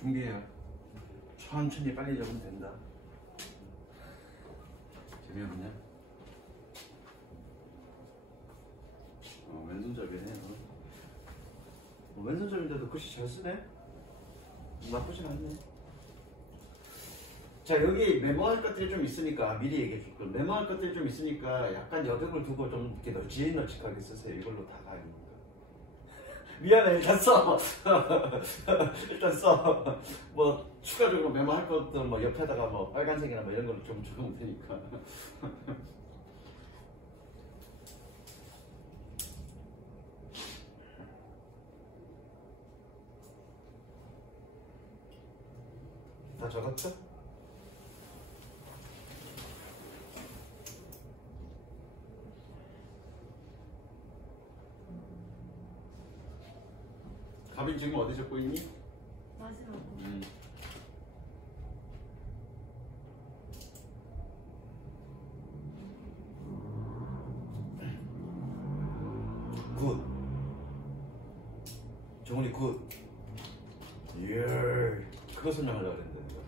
중개야. 천천히 빨리 적으면 된다. 재미없냐? 왼손잡이네. 왼손잡이인데도 글씨 잘 쓰네? 나쁘진 않네. 자, 여기 메모할 것들이 좀 있으니까 미리 얘기해 줄 걸. 메모할 것들이 좀 있으니까 약간 여백을 두고 좀 이렇게 널찍널찍하게 쓰세요. 이걸로 다 가야 됩니다. 미안해, 일단 써. 일단 써. 뭐 추가적으로 메모할 것들 뭐 옆에다가 뭐 빨간색이나 뭐 이런 걸로 좀 적으면 되니까. 다 적었죠? 가빈 지금 어디 적고 있니? 마지막. 굿. 정훈이 굿. 예. 그거 설명하려고 그랬는데 내가.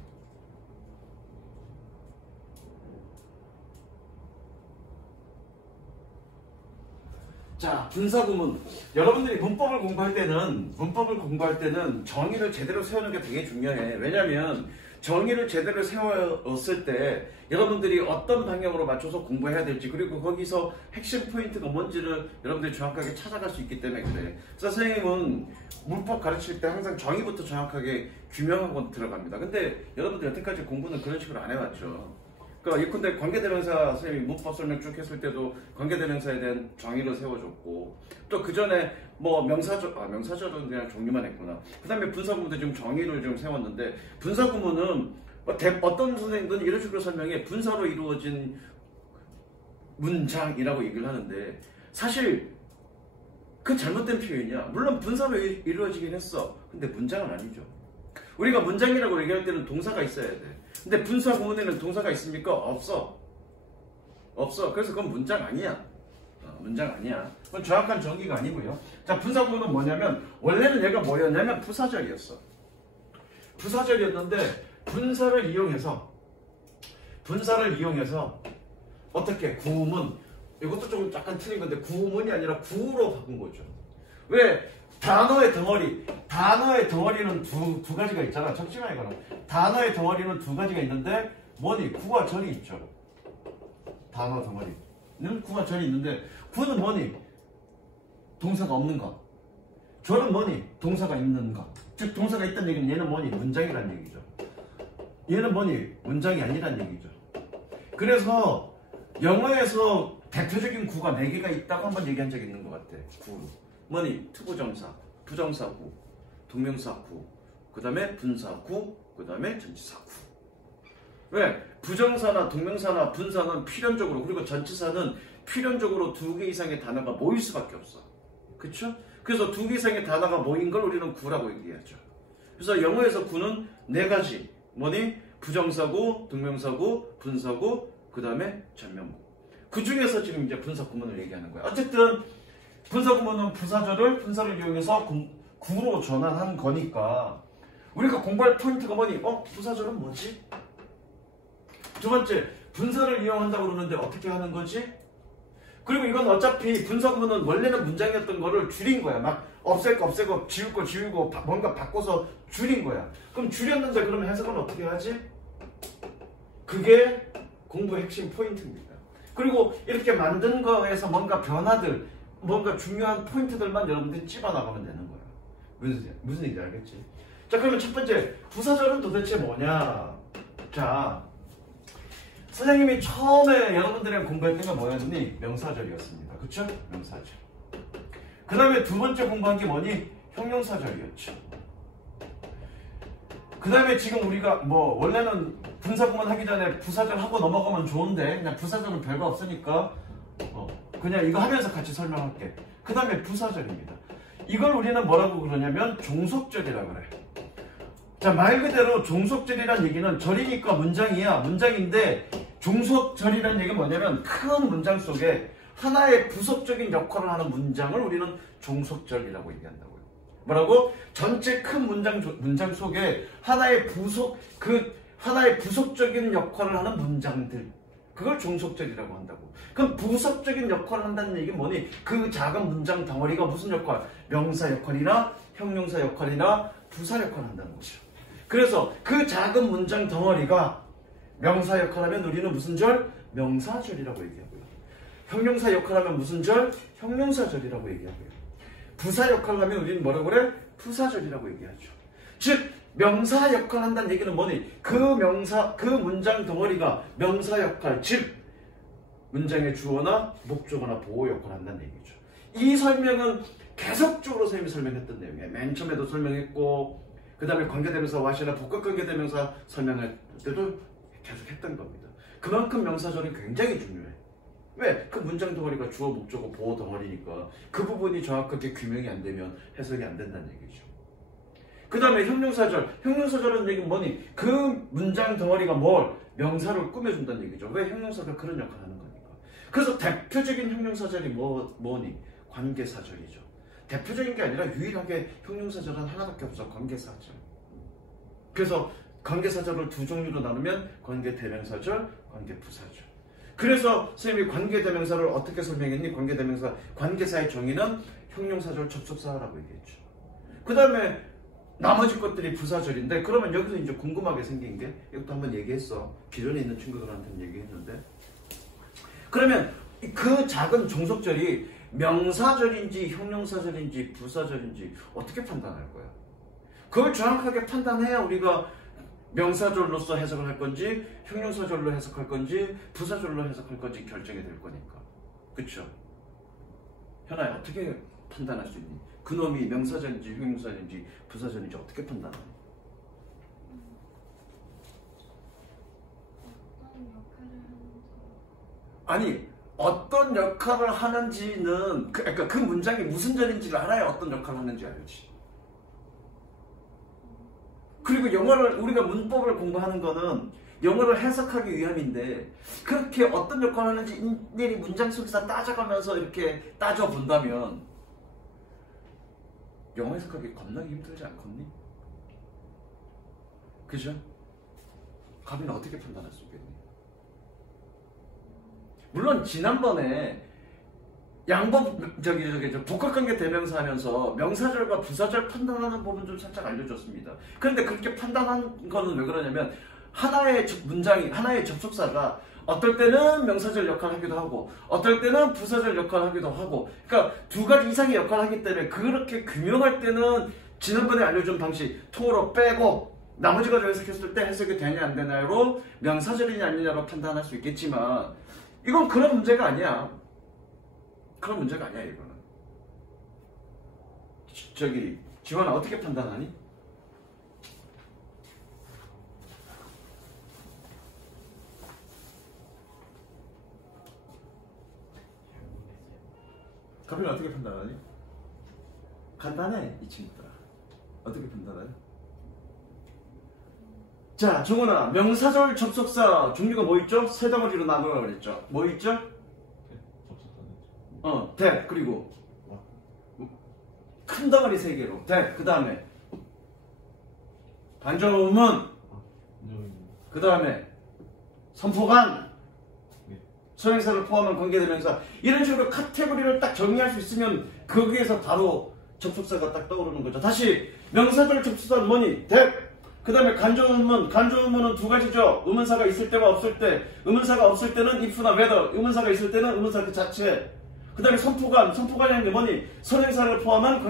자, 분사구문. 여러분들이 문법을 공부할 때는 정의를 제대로 세우는 게 되게 중요해. 왜냐면 정의를 제대로 세웠을 때 여러분들이 어떤 방향으로 맞춰서 공부해야 될지, 그리고 거기서 핵심 포인트가 뭔지를 여러분들이 정확하게 찾아갈 수 있기 때문에 그래. 그래서 선생님은 문법 가르칠 때 항상 정의부터 정확하게 규명하고 들어갑니다. 근데 여러분들 여태까지 공부는 그런 식으로 안 해왔죠. 그러니까 예컨대 관계대명사 선생님이 문법 설명 쭉 했을 때도 관계대명사에 대한 정의를 세워줬고, 또 그 전에 뭐 명사절은 그냥 종류만 했구나. 그 다음에 분사구문도 지금 정의를 좀 세웠는데, 분사구문은 어떤 선생님들은 이런 식으로 설명해. 분사로 이루어진 문장이라고 얘기를 하는데, 사실 그 잘못된 표현이야. 물론 분사로 이루어지긴 했어. 근데 문장은 아니죠. 우리가 문장이라고 얘기할 때는 동사가 있어야 돼. 근데 분사 구문에는 동사가 있습니까? 없어. 그래서 그건 문장 아니야. 문장 아니야. 그건 정확한 정의가 아니고요. 자, 분사 구문은 뭐냐면, 원래는 얘가 뭐였냐면 부사절이었어. 부사절이었는데 분사를 이용해서 어떻게 구문, 이것도 조금 약간 틀린 건데 구문이 아니라 구로 바꾼 거죠. 왜? 단어의 덩어리는 두 가지가 있잖아. 적지 마, 이거는. 단어의 덩어리는 두 가지가 있는데, 뭐니? 구와 절이 있죠. 단어 덩어리는 구와 절이 있는데, 구는 뭐니? 동사가 없는 것. 절은 뭐니? 동사가 있는 것. 즉, 동사가 있다는 얘기는 얘는 뭐니? 문장이란 얘기죠. 얘는 뭐니? 문장이 아니란 얘기죠. 그래서 영어에서 대표적인 구가 4개가 있다고 한번 얘기한 적이 있는 것 같아. 구. 뭐니? 투부정사, 부정사구, 동명사구, 그 다음에 분사구, 그 다음에 전치사구. 왜? 부정사나 동명사나 분사는 필연적으로, 그리고 전치사는 필연적으로 2개 이상의 단어가 모일 수밖에 없어. 그쵸? 그래서 2개 이상의 단어가 모인 걸 우리는 구라고 얘기하죠. 그래서 영어에서 구는 4가지. 뭐니? 부정사구, 동명사구, 분사구, 그 다음에 전명구. 그 중에서 지금 이제 분사구문을 얘기하는 거야. 어쨌든 분사구문은 분사를 이용해서 구로 전환한 거니까 우리가 공부할 포인트가 뭐니? 분사절은 뭐지? 두 번째, 분사를 이용한다고 그러는데 어떻게 하는 거지? 그리고 이건 어차피 분사구문은 원래는 문장이었던 거를 줄인 거야. 막 없앨 거 없애고 지울 거 지우고 뭔가 바꿔서 줄인 거야. 그럼 줄였는데 그러면 해석은 어떻게 하지? 그게 공부의 핵심 포인트입니다. 그리고 이렇게 만든 거에서 뭔가 변화들, 뭔가 중요한 포인트들만 여러분들이 찝어나가면 되는 거야. 무슨 얘기인지 알겠지? 자, 그러면 첫 번째, 부사절은 도대체 뭐냐? 자, 선생님이 처음에 여러분들이랑 공부했던 건 뭐였니? 명사절이었습니다. 그쵸? 명사절. 그 다음에 두 번째 공부한 게 뭐니? 형용사절이었죠. 그 다음에 지금 우리가 뭐 원래는 분사구문 하기 전에 부사절 하고 넘어가면 좋은데, 그냥 부사절은 별거 없으니까 그냥 이거 하면서 같이 설명할게. 그 다음에 부사절입니다. 이걸 우리는 뭐라고 그러냐면 종속절이라고 그래. 자, 말 그대로 종속절이란 얘기는 절이니까 문장이야. 문장인데 종속절이란 얘기는 뭐냐면 큰 문장 속에 하나의 부속적인 역할을 하는 문장을 우리는 종속절이라고 얘기한다고요. 뭐라고? 전체 큰 문장 속에 하나의 부속적인 역할을 하는 문장들. 그걸 종속절이라고 한다고. 그럼 부속적인 역할을 한다는 얘기는 뭐니? 그 작은 문장 덩어리가 무슨 역할? 명사 역할이나 형용사 역할이나 부사 역할을 한다는 거죠. 그래서 그 작은 문장 덩어리가 명사 역할하면 우리는 무슨 절? 명사절이라고 얘기하고요. 형용사 역할하면 무슨 절? 형용사절이라고 얘기하고요. 부사 역할하면 우리는 뭐라고 그래? 부사절이라고 얘기하죠. 즉 명사 역할을 한다는 얘기는 뭐니? 그 문장 덩어리가 명사 역할, 즉 문장의 주어나 목적어나 보호 역할을 한다는 얘기죠. 이 설명은 계속적으로 선생님이 설명했던 내용이에요. 맨 처음에도 설명했고 그 다음에 관계대명사 와시나 복합관계대명사 설명할 때도 계속 했던 겁니다. 그만큼 명사절이 굉장히 중요해. 왜? 그 문장 덩어리가 주어, 목적어, 보호 덩어리니까 그 부분이 정확하게 규명이 안 되면 해석이 안 된다는 얘기죠. 그 다음에 형용사절. 형용사절은 얘기는 뭐니? 그 문장 덩어리가 뭘? 명사를 꾸며준다는 얘기죠. 왜? 형용사가 그런 역할을 하는 거니까. 그래서 대표적인 형용사절이 뭐니? 관계사절이죠. 대표적인 게 아니라 유일하게 형용사절은 하나밖에 없어. 관계사절. 그래서 관계사절을 두 종류로 나누면 관계대명사절, 관계부사절. 그래서 선생님이 관계대명사를 어떻게 설명했니? 관계사의 정의는 형용사절 접속사라고 얘기했죠. 그 다음에 나머지 것들이 부사절인데 그러면 여기서 이제 궁금하게 생긴 게 이것도 한번 얘기했어. 기존에 있는 친구들한테는 얘기했는데 그러면 그 작은 종속절이 명사절인지 형용사절인지 부사절인지 어떻게 판단할 거야? 그걸 정확하게 판단해야 우리가 명사절로서 해석을 할 건지 형용사절로 해석할 건지 부사절로 해석할 건지 결정이 될 거니까. 그쵸? 현아야 어떻게 판단할 수 있니? 그놈이 명사절인지 형용사절인지 부사절인지 어떻게 판단하니? 아니 어떤 역할을 하는지는 그러니까 그 문장이 무슨 절인지를 알아야 어떤 역할을 하는지 알지. 그리고 영어를 우리가 문법을 공부하는 거는 영어를 해석하기 위함인데 그렇게 어떤 역할을 하는지 일일이 문장 속에서 따져가면서 이렇게 따져본다면 영어 해석하기 겁나게 힘들지 않겠니? 그죠? 가빈은 어떻게 판단할 수 있겠니? 물론 지난번에 복합관계 대명사 하면서 명사절과 부사절 판단하는 법은 좀 살짝 알려줬습니다. 그런데 그렇게 판단한 거는 왜 그러냐면 하나의 문장이, 하나의 접속사가 어떨 때는 명사절 역할을 하기도 하고 어떨 때는 부사절 역할을 하기도 하고 그러니까 두 가지 이상의 역할을 하기 때문에 그렇게 규명할 때는 지난번에 알려준 방식 통으로 빼고 나머지 가지고 해석했을 때 해석이 되냐 안 되냐로 명사절이냐 아니냐로 판단할 수 있겠지만 이건 그런 문제가 아니야. 그런 문제가 아니야 이거는. 지원아 어떻게 판단하니? 가빈이 어떻게 판단하니? 간단해 이 친구들아. 어떻게 판단하니? 자 정원아 명사절 접속사 종류가 뭐 있죠? 세 덩어리로 나누라고 그랬죠. 뭐 있죠? 대 그리고 큰 덩어리 세 개로 대 그 다음에 반전어문 그 다음에 선포관 소형사를 포함한 관계대명사 이런 식으로 카테고리를 딱 정리할 수 있으면 거기에서 바로 접속사가 딱 떠오르는 거죠. 다시 명사절 접속사는 뭐니? 대 그 다음에 간접의문은 두 가지죠. 의문사가 있을 때와 없을 때. 의문사가 없을 때는 if나 whether. 의문사가 있을 때는 의문사 그 자체. 그 다음에 선포관이라는 게 뭐니? 선행사를 포함한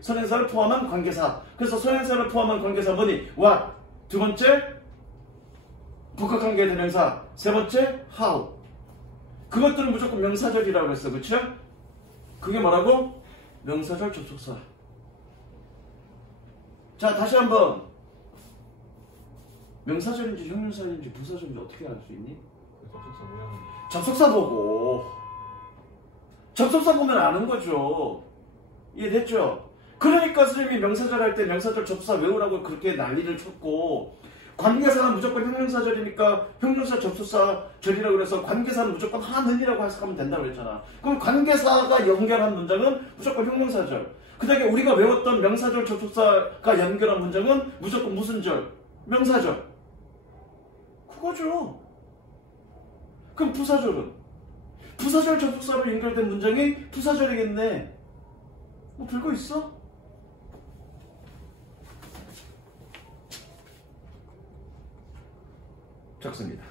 선행사를 포함한 관계사. 그래서 선행사를 포함한 관계사 뭐니? what. 두 번째 복합관계대명사. 세 번째 how. 그것들은 무조건 명사절이라고 했어. 그쵸? 그게 뭐라고? 명사절 접속사. 자 다시 한번 명사절인지 형용사절인지 부사절인지 어떻게 알 수 있니? 접속사 보고 접속사 보면 아는 거죠. 이해됐죠? 그러니까 선생님이 명사절 할 때 명사절 접속사 외우라고 그렇게 난리를 쳤고 관계사는 무조건 형용사절이니까 형용사 접속사절이라고 그래서 관계사는 무조건 하는이라고 해석하면 된다고 그랬잖아. 그럼 관계사가 연결한 문장은 무조건 형용사절. 그 다음에 우리가 외웠던 명사절 접속사가 연결한 문장은 무조건 무슨 절? 명사절. 그거죠. 그럼 부사절은? 부사절 접속사로 연결된 문장이 부사절이겠네. 뭐 별거 있어? 적습니다.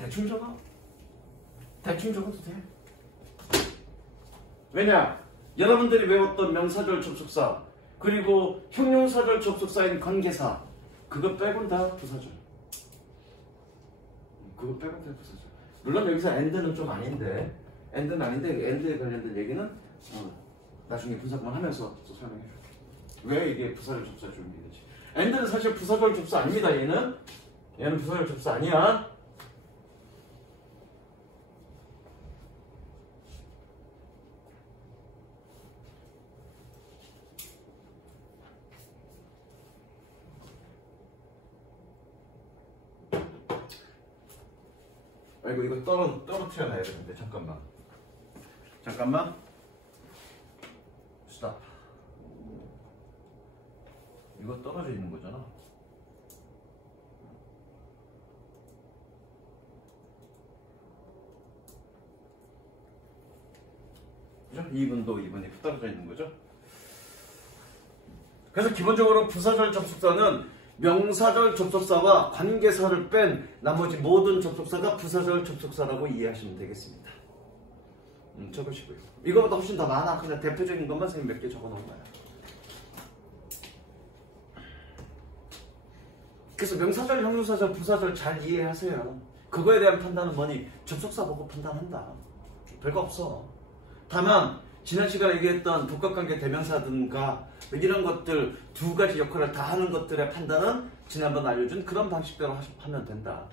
대충 적어. 대충 적어도 돼. 왜냐? 여러분들이 외웠던 명사절 접속사 그리고 형용사절 접속사인 관계사 그거 빼곤 다 부사절. 그거 빼곤 다 부사절. 물론 여기서 and는 좀 아닌데 and는 아닌데 and에 관련된 얘기는 나중에 분석만 하면서 또 설명해 줄게. 왜 이게 부사절 접속사 준비되지? and는 사실 부사절 접속사 아닙니다. 얘는 부사절 접속사 아니야. 아이고 이거 떨어뜨려 놔야 되는데 잠깐만 스탑. 이거 떨어져 있는 거잖아. 그죠? 2분도 2분이 떨어져 있는 거죠. 그래서 기본적으로 부사절 접속사는 명사절 접속사와 관계사를 뺀 나머지 모든 접속사가 부사절 접속사라고 이해하시면 되겠습니다. 적으시고요. 이거보다 훨씬 더 많아. 그냥 대표적인 것만 선생님 몇 개 적어 놓은 거야. 그래서 명사절, 형용사절, 부사절 잘 이해하세요. 그거에 대한 판단은 뭐니? 접속사 보고 판단한다. 별거 없어. 다만 지난 시간에 얘기했던 복합관계 대명사든가 이런 것들 두 가지 역할을 다 하는 것들의 판단은 지난번 알려준 그런 방식대로 하면 된다.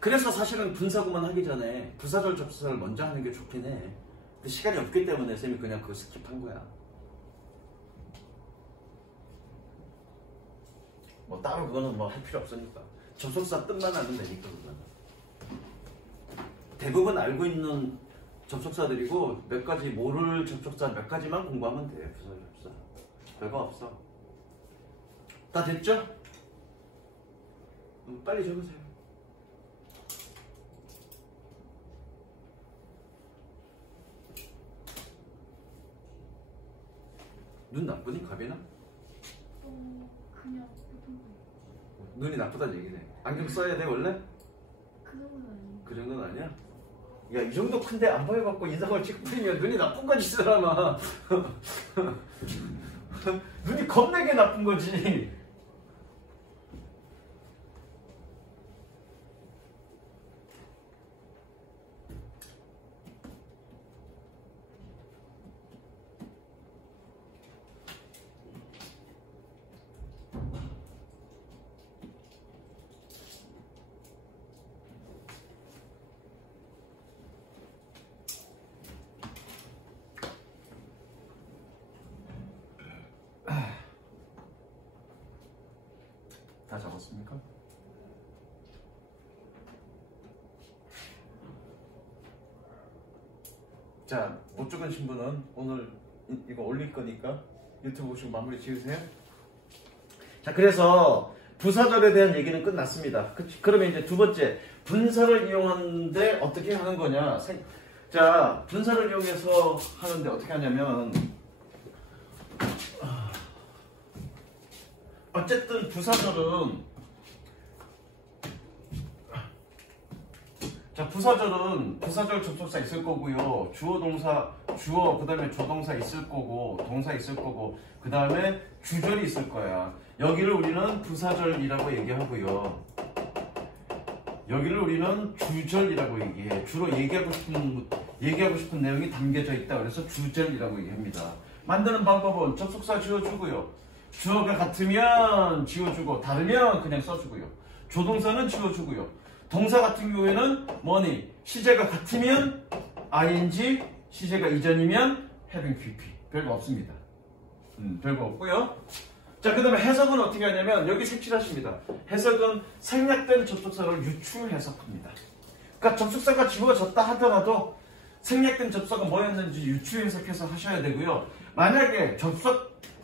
그래서 사실은 분사구문 하기 전에 부사절 접속사를 먼저 하는 게 좋긴 해. 근데 시간이 없기 때문에 쌤이 그냥 그거 스킵한 거야. 뭐 따로 그거는 뭐 할 필요 없으니까. 접속사 뜻만 알면 되니까 그거는. 대부분 알고 있는 접속사들이고 몇 가지 모를 접속사 몇 가지만 공부하면 돼. 부사절 접속사. 별거 없어. 다 됐죠? 빨리 적으세요. 눈 나쁘니? 갑이나? 그냥 보통 눈이 나쁘다는 얘기네. 안경 써야 돼 원래? 그 정도는 아니에요. 그 정도는 아니야? 야, 이 정도 큰데 안 보여갖고 인상을 찍고 뿌리면 눈이 나쁜 거지, 사람아. 눈이 겁나게 나쁜 거지. 다 적었습니까? 자, 못 적으신 분은 오늘 이거 올릴 거니까 유튜브 보시고 마무리 지으세요. 자, 그래서 부사절에 대한 얘기는 끝났습니다. 그러면 이제 두 번째, 분사를 이용하는데 어떻게 하는 거냐. 자, 분사를 이용해서 하는데 어떻게 하냐면 어쨌든 부사절은 부사절 접속사 있을 거고요. 주어 그 다음에 조동사 있을 거고 동사 있을 거고 그 다음에 주절이 있을 거야. 여기를 우리는 부사절이라고 얘기하고요. 여기를 우리는 주절이라고 얘기해. 주로 얘기하고 싶은 내용이 담겨져 있다. 그래서 주절이라고 얘기합니다. 만드는 방법은 접속사 지어주고요. 주어가 같으면 지워주고 다르면 그냥 써주고요. 조동사는 지워주고요. 동사 같은 경우에는 뭐니? 시제가 같으면 ing, 시제가 이전이면 having pp. 별거 없습니다. 별거 없고요. 자, 그 다음에 해석은 어떻게 하냐면 여기 색칠하십니다. 해석은 생략된 접속사를 유추 해석합니다. 그러니까 접속사가 지워졌다 하더라도 생략된 접속은 뭐였는지 유추 해석해서 하셔야 되고요. 만약에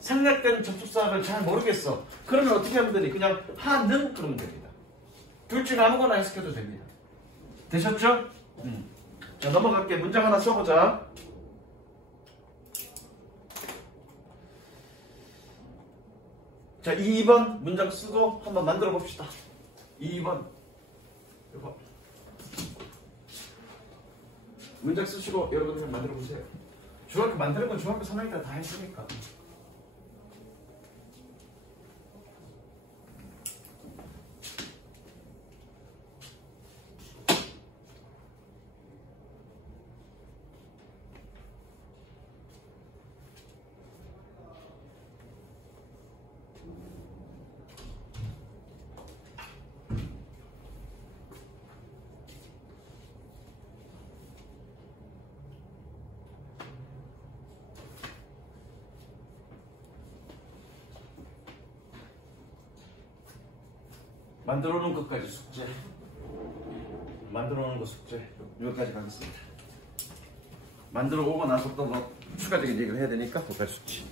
생략된 접속사를 잘 모르겠어. 그러면 어떻게 하면 되니? 그냥 하는 그러면 됩니다. 둘 중 아무거나 해석해도 됩니다. 되셨죠? 자, 넘어갈게. 문장 하나 써보자. 자, 2번 문장 쓰고 한번 만들어 봅시다. 2번. 이거. 문장 쓰시고 여러분들 만들어 보세요. 중학교 만드는 건 중학교 3학년 때 다 했으니까. 만들어 놓은 것까지 숙제. 만들어 놓은 거 숙제. 여기까지 가겠습니다. 만들어 오고 나서 또 뭐 추가적인 얘기를 해야 되니까 그것까지 숙제.